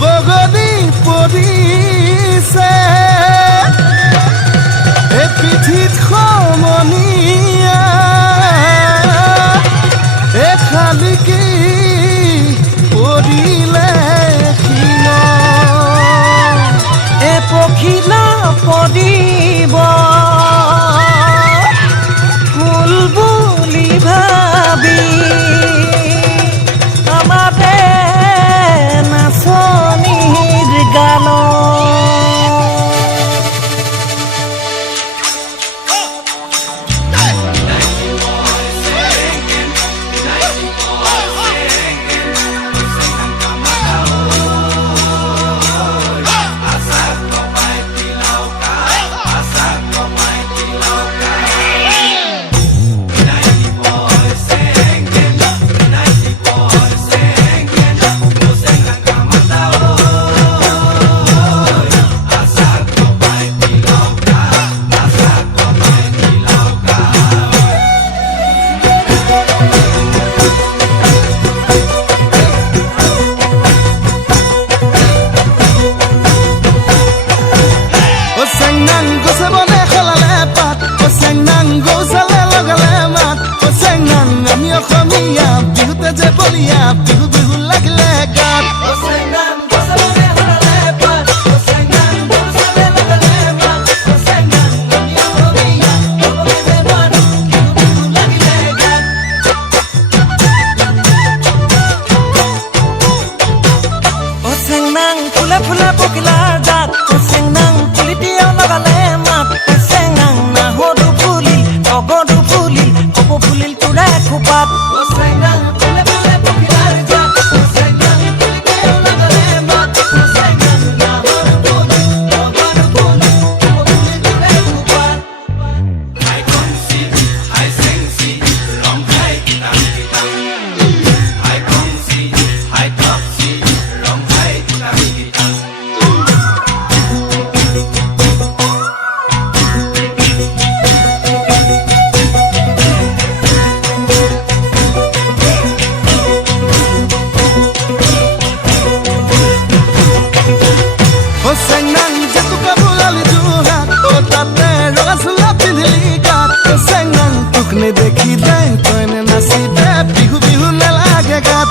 বগলী পৰিছে এই পিঠিত সমনীয়া এই শালিকী পৰিলে শিল এ পখিলা পৰিব ফুল বুলি ভাবি আমাৰে নাচনীৰ গালত বিহু বিহু লাগিলে গাত ফুলে ফুলে পখিলাৰ জাত চেংনাং পুলিটিয়াও লগালে মাত চেংনাং নাহৰো ফুলিল অগৰো ফুলিল কপৌ ফুলিল তোৰে খোপাত দেখি দেই তইনে নাচিবে বিহু বিহু নালাগে গাত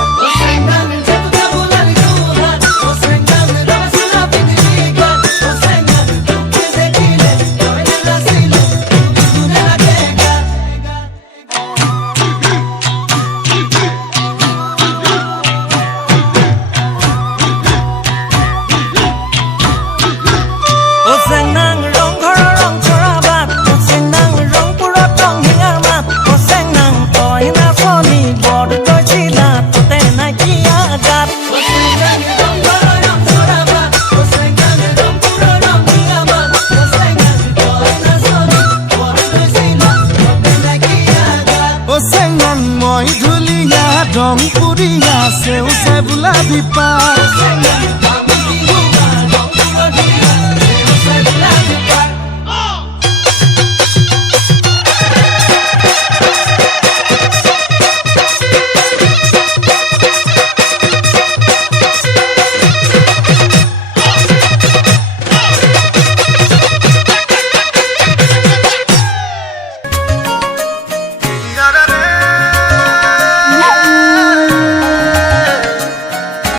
মই ধুলিয়া ৰং পুৰিয়া সেউছে বোলা বিপা